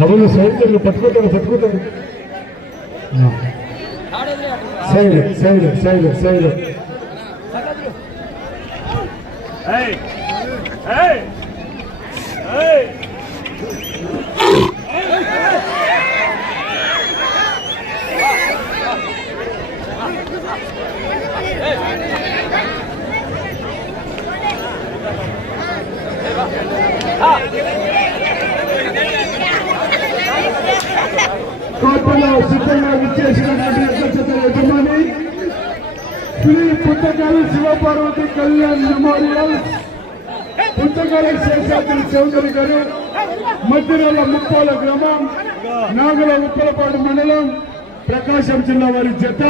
అవును సైడ్ పట్టుకుంటారు పట్టుకుంటారు side side side side Hey! Hey! కోటలో సిద్ధంగా విచ్చేసిన అధ్యక్షత యజమాని శ్రీ పుస్తకాలు శివపార్వతి కళ్యాణ్ మెమోరియల్ పుస్తకాల శేషాద్రి చౌదరి గారు మధ్యరాల ముప్పాల గ్రామం నాగల ఉప్పలపాడు మండలం ప్రకాశం జిల్లా వారి జత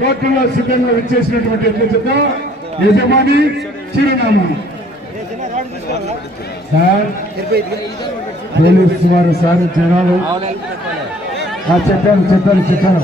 కోర్టులో సిద్ధంగా విచ్చేసినటువంటి అధ్యక్షత యజమాని చిరునామా. సార్ పోలీసు వారు సార్ జనాలు. చెప్పాను చెప్పాను చెప్పాను.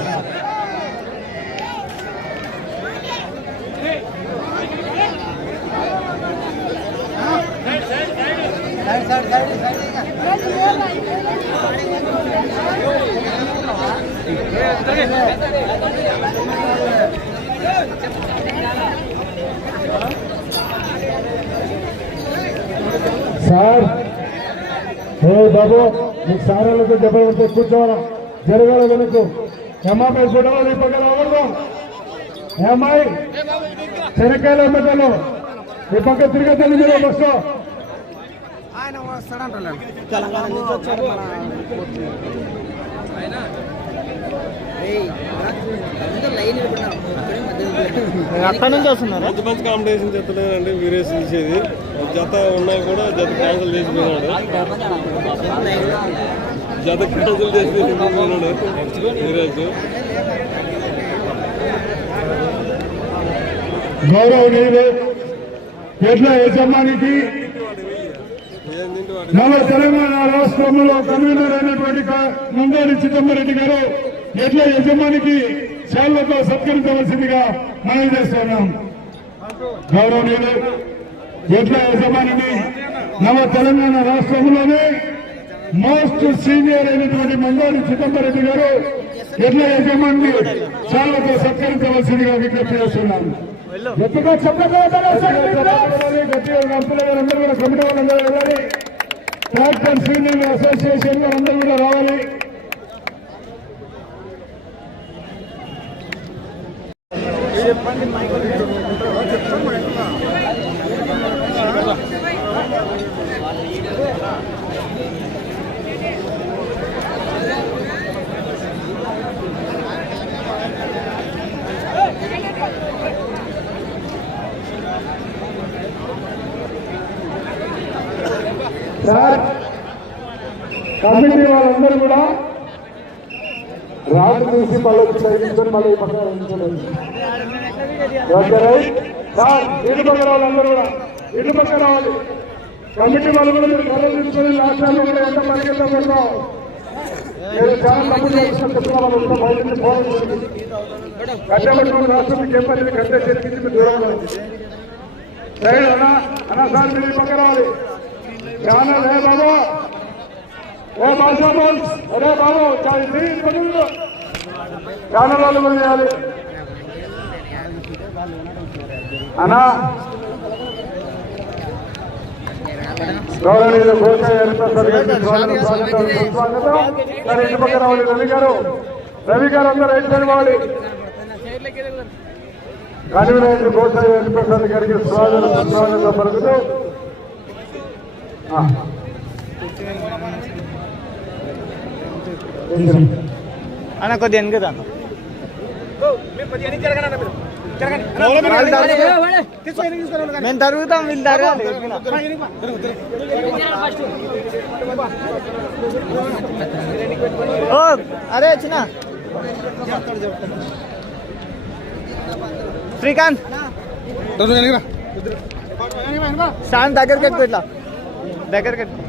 సార్ ఏ బాబు మీకు సారాలతో దెబ్బలు పడితే కూర్చోవాలా? జరగాల వెనుక ఏమాపై చూడవాలి ఈ పక్కన ఎవరు ఏమాయి శనక్కాయలు అమ్మకాలు ఈ పక్క తిరగతల్లి మీరు బస్సు. ఆయన వస్తాడంటే తెలంగాణ నుంచి వచ్చాడు అక్కడ నుంచి వస్తున్నారు? మంచి మంచి చెప్తలేదండి వీరేష్ తీసేది జత ఉన్నా కూడా జత క్యాన్సిల్ చేసిపోయినాడు. జత క్యాన్సిల్ చేసి వెళ్ళిపోయినాడు వీరేష్. గౌరవనీయులు ఎట్ల యజమానికి నవ తెలంగాణ రాష్ట్రంలో కన్వీనర్ అయినటువంటి నందాడి చిదంబరెడ్డి గారు ఎట్ల యజమానికి శాల్వతో సత్కరించవలసిందిగా మనం చేస్తున్నాం. గౌరవనీయులు ఎట్ల యజమానిని నవ తెలంగాణ రాష్ట్రంలోనే మోస్ట్ సీనియర్ అయినటువంటి మందాడి చిదంబరెడ్డి గారు ఎట్ల యజమాని శాల్వతో సత్కరించవలసిందిగా విజ్ఞప్తి చేస్తున్నాం. గట్టిగా చెప్పగలరా? ట్రాక్టర్ సీనియర్ అసోసియేషన్ వాళ్ళందరూ కూడా రావాలి. సార్ కమిటీ వాళ్ళందరూ కూడా రాజు తీసి మళ్ళీ చదివించుకొని మళ్ళీ పక్కన ఇటు పక్క కూడా. ఇటు పక్క రావాలి. కమిటీ వాళ్ళు కూడా మీరు కళ్ళు తీసుకొని లాస్ట్ టైం కూడా ఎంత పరిగెత్తా పెడతాం మీరు చాలా తప్పులు చేసిన చెప్తున్నారు అంతా కట్టబెట్టుకుని రాష్ట్రం ఏం పని కట్టే మీరు దూరంగా సరే సార్ మీరు పక్క రావాలి. చాలా రే ఏ అరే బాబు చాలా వాళ్ళు కూడా చేయాలి. అనా గౌరవనీయులు గోసాయి హరిప్రసాద్ గారికి స్వాగతం, స్వాగతం, ఇంటి పక్క రావాలి రవి గారు. రవి గారు అందరూ రైట్ సైడ్ పోవాలి కన్వీనర్ గోసాయి హరిప్రసాద్ గారికి స్వాగతం స్వాగతం పలుకుతూ. అన్న కొద్దిగా వెనుకదా మేము తరుగుతాం వీళ్ళు తరగాలి. ఓ అరే చిన్న. శ్రీకాంత్. స్టాండ్ దగ్గర కట్టుకో ఇట్లా. దగ్గర కట్టుకో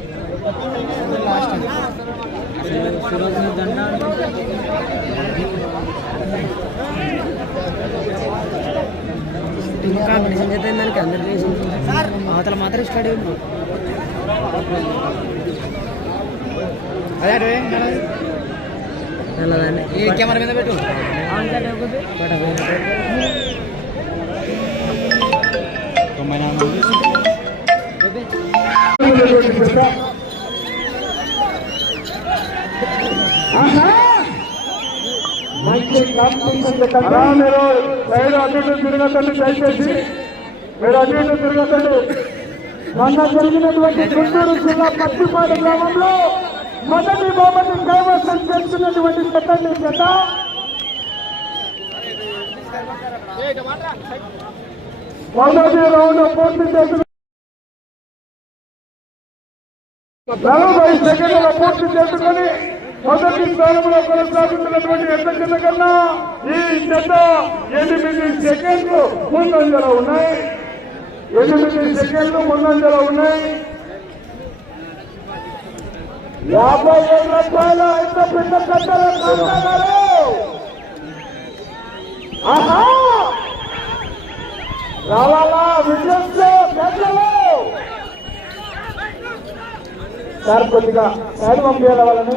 ఎక్కువ కాంపిటీషన్ చేస్తే దానికి అందరికీ అవతల మాత్రం స్టడీ ఏ కెమెరా మీద పెట్టు మంచి మీరు సైడ్ అటు ఇటు దయచేసి. మీరు అటు ఇటు తిరగతండి మొన్న జరిగినటువంటి గుంటూరు జిల్లా పత్తిపాడు గ్రామంలో మొదటి బహుమతి కైవసం చేస్తున్నటువంటి పెట్టండి జత. మొదటి రౌండ్ పూర్తి చేసిన నలభై సెకండ్ల పూర్తి చేసుకొని మొదటి స్థానంలో కొనసాగుతున్నటువంటి ఎంత కింద కన్నా ఈ జత ఎనిమిది సెకండ్లు ముందంజలో ఉన్నాయి. ఎనిమిది సెకండ్లు ముందంజలో ఉన్నాయి. యాభై ఏడు రూపాయల ఎంత పెద్ద కట్టలు ఆహా! రావాలా? విజయంలో పెద్దలు. సార్ కొద్దిగా సార్ పంపించాలి వాళ్ళని?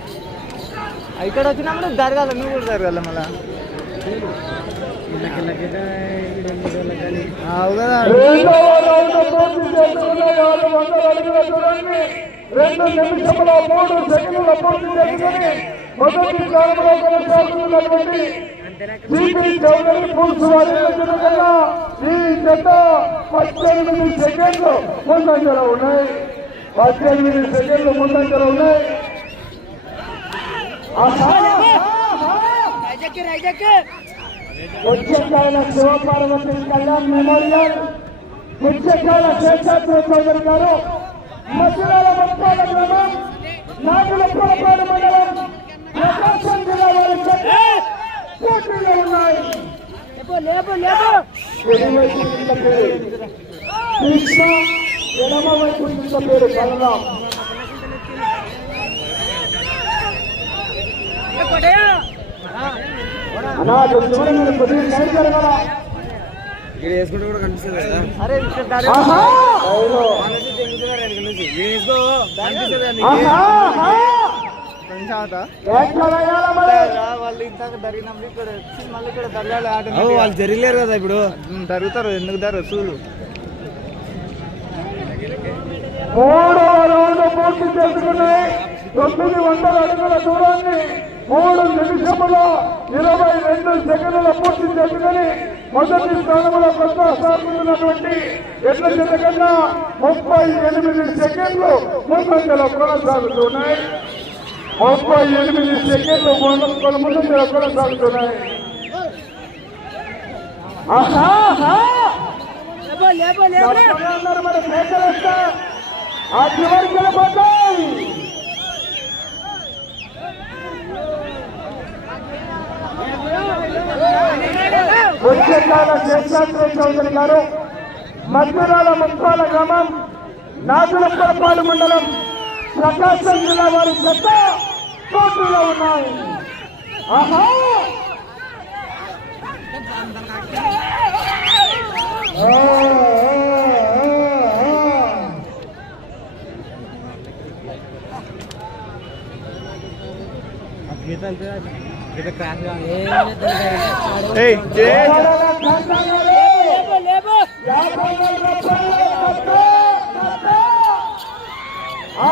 ఇక్కడ వచ్చినప్పుడు జరగాల నువ్వు కూడా జరగాల మళ్ళా. అవు రెండు నిమిషముల మూడు సెకండ్ల పూర్తి చేసుకుని మొదటి స్థానంలో కొనసాగుతున్నటువంటి సిపి చౌదరి ఈ జత పద్దెనిమిది సెకండ్లు ముందంజలో ఉన్నాయి. పద్దెనిమిది సెకండ్లు ముందంజలో ఉన్నాయి. వచ్చేకాయల శివపార్వతి కళ్యాణ్ మెమోరియల్ వచ్చేకాయల శేషాద్రి చౌదరి గారు మధురాల మొత్తాల గ్రామం నాగుల పొరపాడు మండలం ప్రకాశం జిల్లా వారి చేత పోటీలో ఉన్నాయి. ఎడమవైపు కింద పేరు కృష్ణ ఎడమవైపు కింద పేరు బలరాం అన్నా చూడండి కొద్దిగా సైడ్ జరగాలా ఇక్కడ వేసుకుంటే కూడా కనిపిస్తుంది కదా అరే వాళ్ళు ఇంతకు మళ్ళీ ఇక్కడ వాళ్ళు జరగలేరు కదా ఇప్పుడు జరుగుతారు ఎందుకు దారు చూడు పూర్తి చేసుకున్నాయి తొమ్మిది వందల అడుగుల దూరాన్ని మూడు నిమిషముల ఇరవై రెండు సెకండ్ల పూర్తి చేసుకుని మొదటి స్థానంలో కొనసాగుతున్నటువంటి ఎడ్ల జత కన్నా ముప్పై ఎనిమిది సెకండ్లు ముందంజలో కొనసాగుతున్నాయి. ముప్పై ఎనిమిది సెకండ్లు ముందు- ముందంజలో కొనసాగుతున్నాయి. ఉన్నారు మరి ఆ చివరికి వెళ్ళిపోతాయి వచ్చేకాల శేషాద్రి చౌదరి గారు మధ్యరాల ముప్పాల గ్రామం నాగులపరపాడు మండలం ప్రకాశం జిల్లా వారి చెత్త పోటీలో ఉన్నాయి ఆహా ఆ, ఆ, ఆ,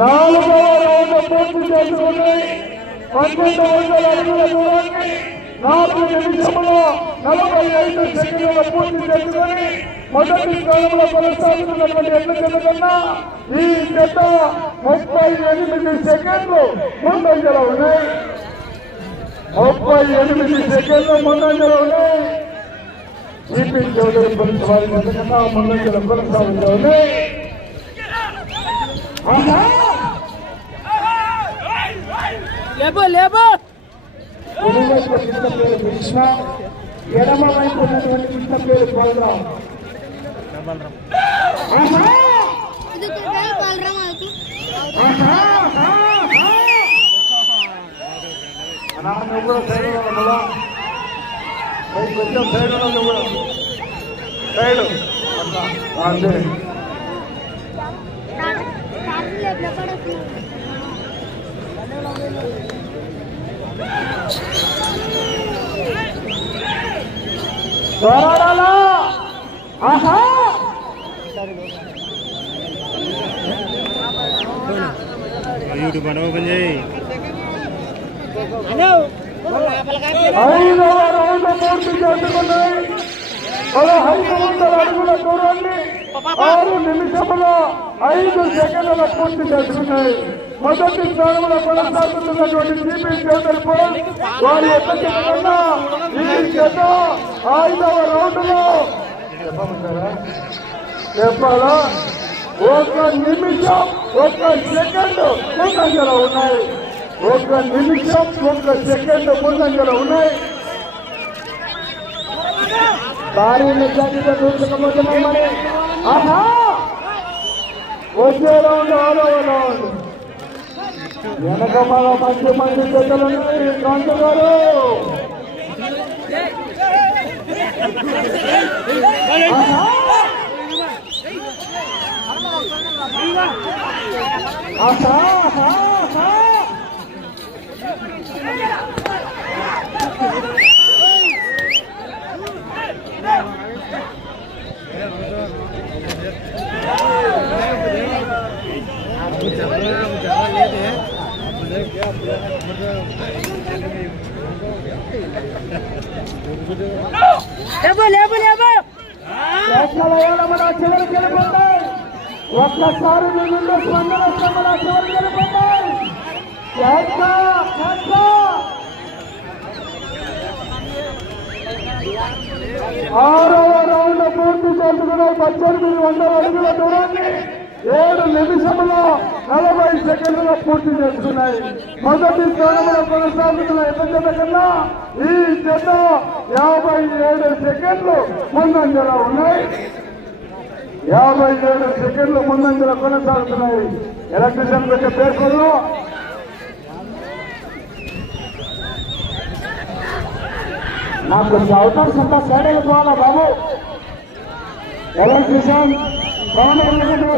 రౌండ్ పూర్తి చేసుకుని పన్నెండు వందల అడుగుల దూరాన్ని నాలుగు నలభై ఐదు సెకండ్ల పూర్తి చేసుకుని మొదటి కాలంలో కొనసాగుతున్నటువంటి ఎట్ల కన్నా ఈ గత ముప్పై ఎనిమిది సెకండ్లు ముందంజలో ఉన్నాయి ముప్పై ఎనిమిది సెకండ్లు ముందంజలో ఉన్నాయి సిపి చౌదరి గురించి వారి జత కన్నా ముందంజలో కొనసాగుతూ ఉన్నాయి లేబో లేబో కుడివైపు కృష్ణ కృష్ణ ఎడమ వైపు ఉన్నటువంటి కృష్ణ పేరు బలరాం కొంచెం సైడ్ కూడా. సైడ్ అంతే. పోరాడాలా? ఆహా! యూట్యూబ్ అని ఓపెన్ చేయి ఆరు నిమిషముల ఐదు సెకండ్ల పూర్తి చేసుకున్నాయి మొదటి స్థానంలో కొనసాగుతున్నటువంటి సిపి చౌదరి పోల్ వారి యొక్క ఈ జత ఐదవ రౌండ్లో చెప్పాలా? ఒక నిమిషం ఒక సెకండ్ ముందంజలో ఉన్నాయి. ఒక నిమిషం ఒక సెకండ్ ముందంజలో ఉన్నాయి. భారీ మెజార్టీతో దూసుకుపోతున్నాయి మరి. ఆహా! వచ్చే రౌండ్ రౌండ్. వెనక మన మంచి మంచి జతలు ఉన్నాయి. కాంత గారు. ఆహా! ఆహా ఆహా ఆహా లేబో లేబో లేబో ఎక్కడ మన చివరికి వెళ్ళిపోతాయి ఒక్కసారి మీ స్పందన వస్తే మన చివరికి వెళ్ళిపోతాయి ఆరవ రౌండ్ పూర్తి చేసుకున్న పద్దెనిమిది వందల అడుగుల దూరాన్ని ఏడు నిమిషంలో నలభై సెకండ్లలో పూర్తి చేసుకున్నాయి మొదటి స్థానంలో కొనసాగుతున్న ఇతర కన్నా ఈ జత యాభై ఏడు సెకండ్లు ముందంజలో ఉన్నాయి. యాభై ఏడు సెకండ్లు ముందంజలో కొనసాగుతున్నాయి. ఎలక్ట్రిషియన్ యొక్క పేర్కొల్లో. నాకు కొంచెం అవకాశం ఉందా? సైడ్ వెళ్ళిపోవాలా బాబు? ఎలక్ట్రిషియన్ సౌండ్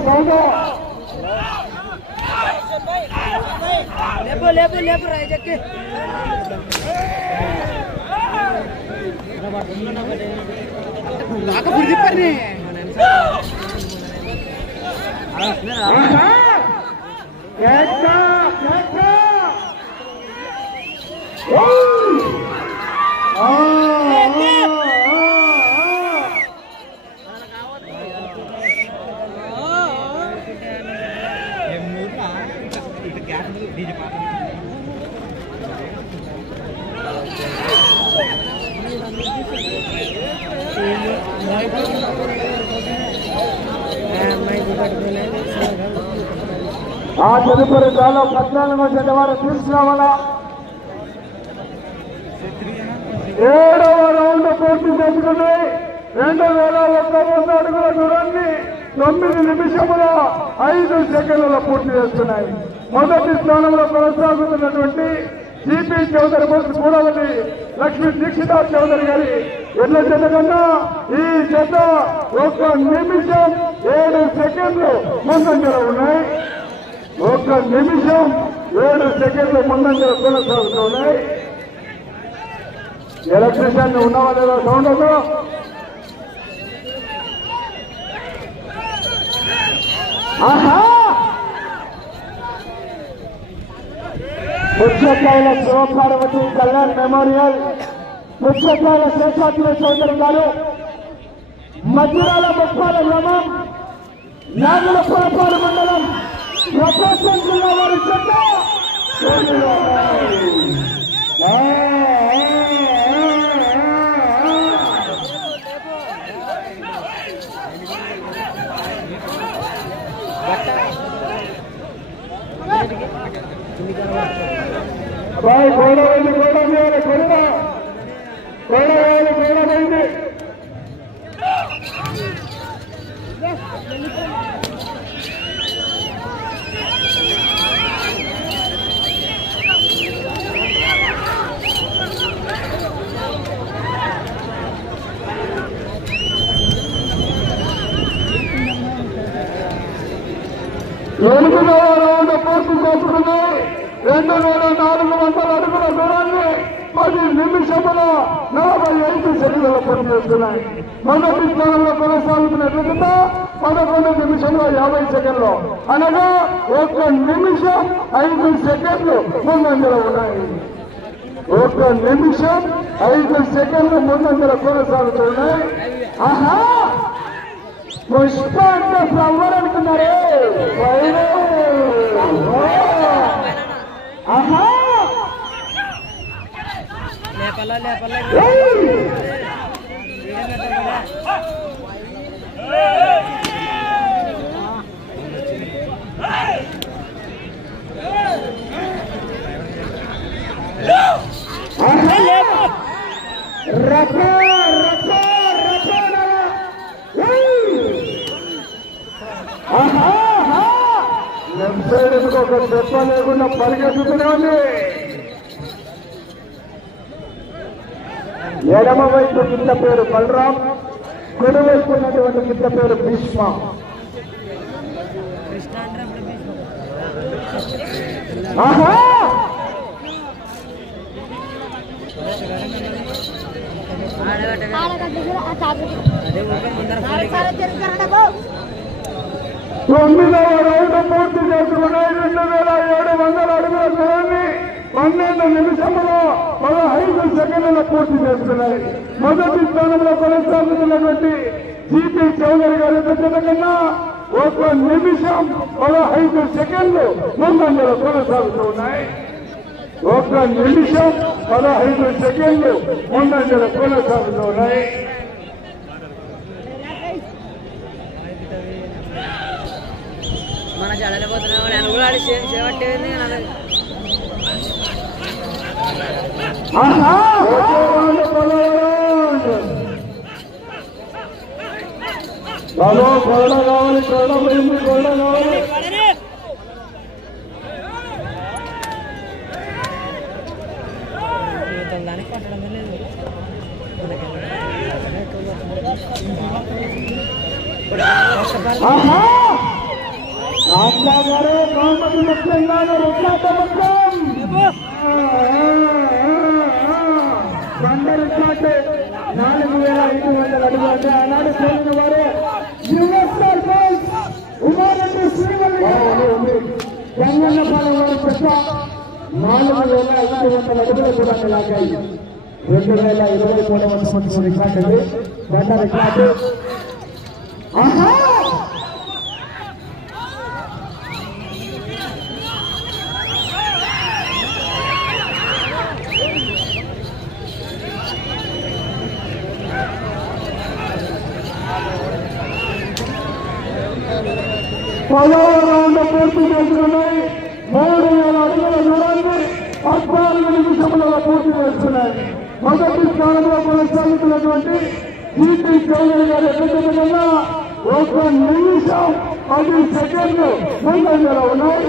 సౌండ్ లేబో లేబో లేబో రైజెక్కి. నాకు 来财来财来财哇 ఆ తదుపరి దాలో పద్నాలుగు జత వారు తీసుకురావాలా ఏడవ రౌండ్ పూర్తి చేసుకుని రెండు వేల ఒక్క వంద అడుగుల దూరాన్ని తొమ్మిది నిమిషముల ఐదు సెకండ్లలో పూర్తి చేస్తున్నాయి. మొదటి స్థానంలో కొనసాగుతున్నటువంటి సిపి చౌదరి బస్సు కూడవల్లి లక్ష్మీ దీక్షిత చౌదరి గారి ఎడ్ల జత కన్నా ఈ జత ఒక నిమిషం ఏడు సెకండ్లు ముందంజలో ఉన్నాయి. ఒక నిమిషం ఏడు సెకండ్లు ముందంజలో కొనసాగుతున్నాయి ఎలక్ట్రిషియన్ ఉన్నావా లేదా? సౌండ్ ఆహా! పుచ్చకాయల శివపార్వతి కళ్యాణ్ మెమోరియల్. పుచ్చకాయల శేషాద్రి చౌదరి గారు. మధురాల ముప్పాల గ్రామం. నాగుల పురపాడు మండలం. ప్రకాశం జిల్లా వారి చెత్త బాయ్ గోడ వెళ్ళి గోడ చేయాలి గోడ గోడ వేయాలి గోడ పోయింది ఎనిమిదవ రౌండ్ పూర్తి చేసుకున్నాయి రెండు వేల నాలుగు వందల అడుగుల దూరాన్ని పది నిమిషముల నలభై ఐదు సెకండ్ల పనిచేస్తున్నాయి చేస్తున్నాయి మొదటి స్థానంలో కొనసాగుతున్న పదకొండు నిమిషంలో యాభై సెకండ్లు అనగా ఒక నిమిషం ఐదు సెకండ్లు ముందంజలో ఉన్నాయి. ఒక నిమిషం ఐదు సెకండ్లు ముందంజల కొనసాగుతున్నాయి ఆహా! పుష్ప అంటే ఫ్లవర్ అనుకున్నారే పైన. ఆహా పల్లె పల్లె ఏయ్! ఆహా! రఫ, రఫ, రఫ నవ. ఏయ్! ఆహా, ఆహా! లెఫ్ట్ సైడ్ ఎందుకు ఒక దెబ్బ లేకుండా పరిగెత్తుతూనే ఉంది ఎడమ వైపు కింద పేరు బలరాం కుడి వైపు ఉన్నటువంటి కింద పేరు భీష్మ. ఆహా! తొమ్మిదవ రౌండ్ పూర్తి చేసుకున్నాయి రెండు వేల ఏడు వందల అడుగుల దూరాన్ని పన్నెండు నిమిషంలో పదహైదు సెకండ్ల పూర్తి చేసుకున్నాయి మొదటి స్థానంలో కొనసాగుతున్నటువంటి జీపీ చౌదరి గారి కన్నా ఒక నిమిషం పదహైదు సెకండ్లు ముందంజలో కొనసాగుతూ ఉన్నాయి. ఒక నిమిషం పదహైదు సెకండ్లు ముందంజలో కొనసాగుతూ ఉన్నాయి. మన చదవలేకపోతున్నాం నేను కూడా సేవ చేయబట్టేది ఆహా! బాబు గోడ కావాలి గోడ పోయింది గోడ కావాలి దానికి పట్టడం లేదు ఆహా! రాజ్లా గారు గవర్నమెంట్ ముఖ్యంగాను రుట్లాట మొత్తం బండరుట్లాటే నాలుగు వేల ఐదు వందల అడుగు అంటే ఆనాడు చేరిన వారు యుఎస్ఆర్ గోల్డ్ ఉమారెడ్డి శ్రీవల్లి గంగన్నపాలెం వారి పెద్ద నాలుగు వేల ఐదు వందల అడుగులు కూడా లాగాయి రెండు వేల ఇరవై మూడవ సంవత్సరం రికార్డు ఇది బండ రికార్డు ఆహా పదవ రౌండ్ పూర్తి చేసుకున్నాయి మూడు వేల అడుగుల దూరాన్ని పద్నాలుగు నిమిషములలో పూర్తి చేస్తున్నాయి మొదటి స్థానంలో కొనసాగుతున్నటువంటి జీటీ చౌదరి గారి ఎదుగుదల కన్నా ఒక నిమిషం పది సెకండ్లు ముందంజలో ఉన్నాయి.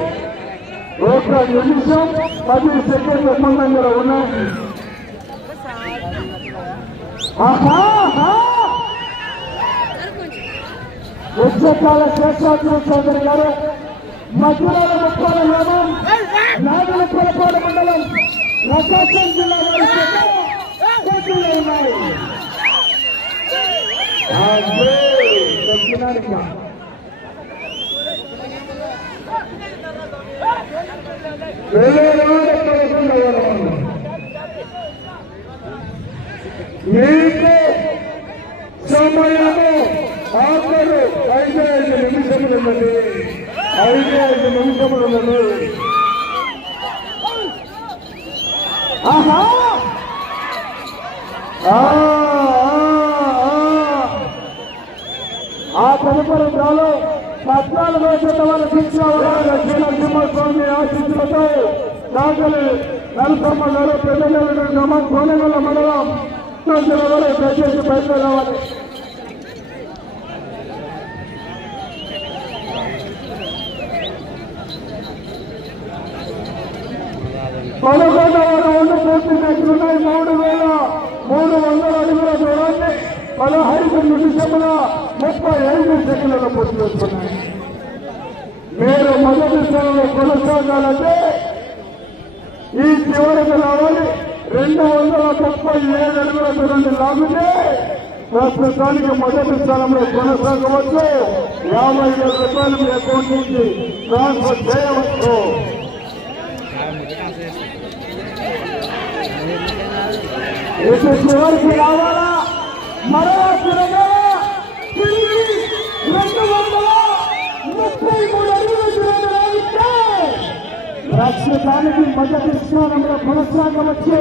ఒక నిమిషం పది సెకండ్లు ముందంజలో ఉన్నాయి. ఆహా ఆహా! శేషాద్రి చౌదరి గారు మధురాల ముప్పాల గ్రామం నాగుల పొలపాడు మండలం ప్రకాశం జిల్లాలో దక్షిణాది మీకు సమయము ఆఖరు ఐదు ఐదు నిమిషములు ఉన్నది. ఐదు ఐదు నిమిషములు ఉన్నది. ఆహా! ఆ, ఆ తదుపరి డ్రాలో పద్నాలుగో శతమాన శిక్షణ లక్ష్మీ నరసింహస్వామి ఆశిస్తులతో గారు పెద్దగల గ్రామం కోనగల మండలం ప్రత్యేక ప్రయత్నం రావాలి. పదకొండవ రౌండ్ పూర్తి చేస్తున్నాయి మూడు వేల మూడు వందల అడుగుల దూరాన్ని పదహైదు నిమిషముల ముప్పై ఐదు సెకండ్ల పూర్తి చేసుకున్నాయి. మీరు మొదటి స్థానంలో కొనసాగాలంటే ఈ చివరికి రావాలి. రెండు వందల ముప్పై ఏడు అడుగుల దూరాన్ని లాగితే ప్రస్తుతానికి మొదటి స్థానంలో కొనసాగవచ్చు. యాభై వేల రూపాయలు మీ అకౌంట్ నుంచి ట్రాన్స్ఫర్ చేయవచ్చు. ఇది చివరికి రావాలా? మరో చిరగా తిరిగి రెండు వందల ముప్పై మూడు అడుగుల దూరం ప్రస్తుతానికి మొదటి స్థానంలో కొనసాగవచ్చు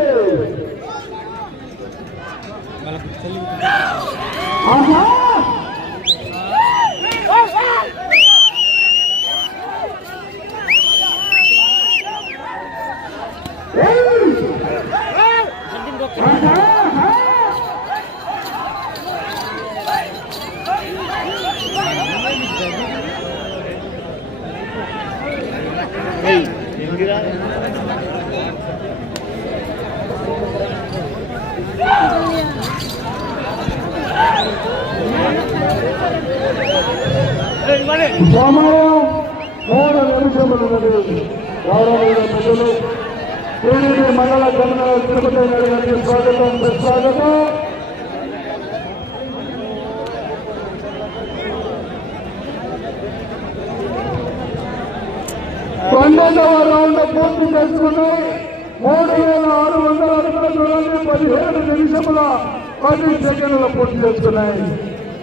ఆహా! ఏయ్! ఆహా! ఆహా! సమయం మూడు నిమిషములు గౌరవమైన ప్రజలు టీడీపీ మండల గమన తిరుపతి గారికి స్వాగతం సుస్వాగతం. పన్నెండవ రౌండ్ పూర్తి చేసుకున్నాయి మూడు వేల ఆరు వందల అడుగుల దూరాన్ని పదిహేడు నిమిషముల పది సెకండ్ల పూర్తి చేసుకున్నాయి.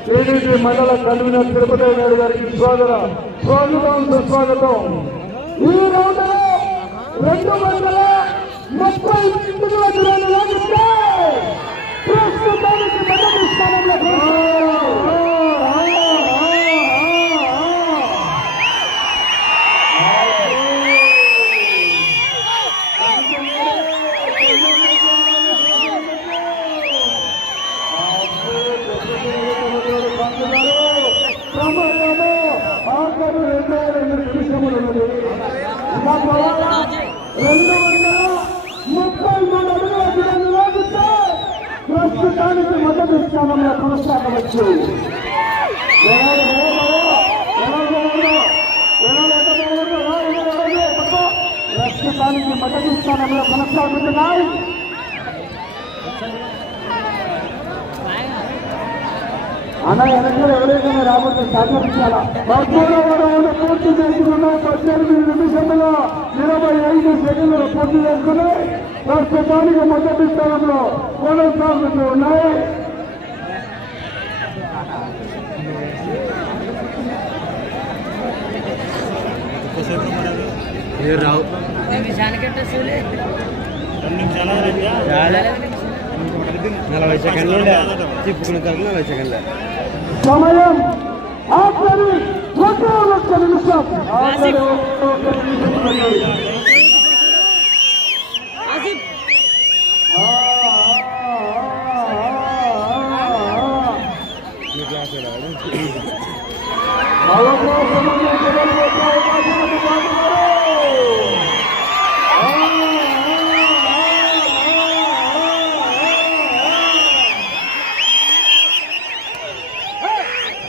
టీడీపీ మండల కన్వీనర్ తిరుపతి నాయుడు గారికి స్వాగతం. స్వాగతం సుస్వాగతం. ఈ రౌండ్ రెండు వందల ముప్పై అడుగుల ప్రస్తుతానికి స్థానంలో కొనసాగవచ్చు. ప్రస్తుతానికి మొదటి స్థానంలో కొనసాగుతున్నాయి. అన్న వెనకాల ఎవరైనా రాబోతే సహకరించాలా పద్మూడవ పూర్తి చేసుకున్నాం. పద్దెనిమిది నిమిషంలో ఇరవై ఐదు సెకండ్లు పూర్తి చేసుకున్నాయి. ప్రస్తుతానికి మొదటి స్థానంలో కొనసాగుతూ ఉన్నాయి రావు? నలభై సెకండ్లు తిప్పుకున్న తర్వాత నలభై సెకండ్లు. సమయం. ఆఖరి. ఒకే నిమిషం.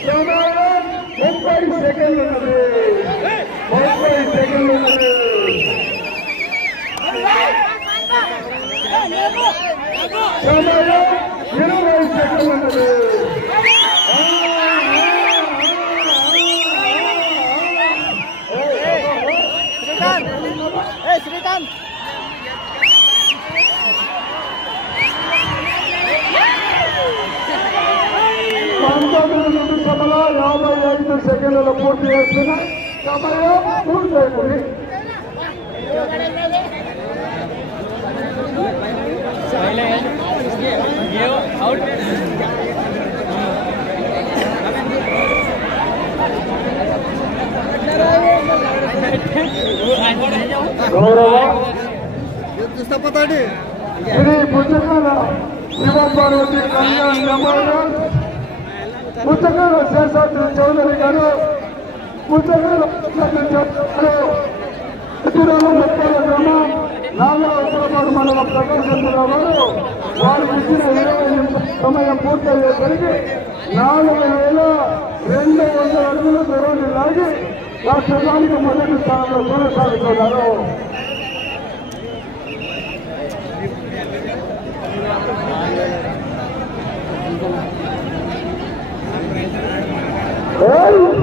సమయం ముప్పై సెకండ్లు ఉన్నది ముప్పై సెకండ్లు ఉన్నది సమయం ఇరవై సెకండ్లు ఉన్నది సెకండ్లలో పూర్తి చేస్తున్నా సమయం పూర్తయింది గౌరవ. శ్రీ పుస్తకాల శివపార్వతి కళ్యాణ్ మెమోరియల్ ముత్తగారు శేషాద్రి చౌదరి గారు ముత్తగారు ముప్పై గ్రామం నాలుగవ ఉత్తరపాటు మండలం ప్రకాశంరావు గారు వారు ఇచ్చిన ఇరవై సమయం పూర్తయ్యేసరికి నాలుగు వేల రెండు వందల అడుగులు దూరాన్ని లాగి రాష్ట్రానికి మొదటి స్థానంలో కొనసాగుతున్నారు Olha!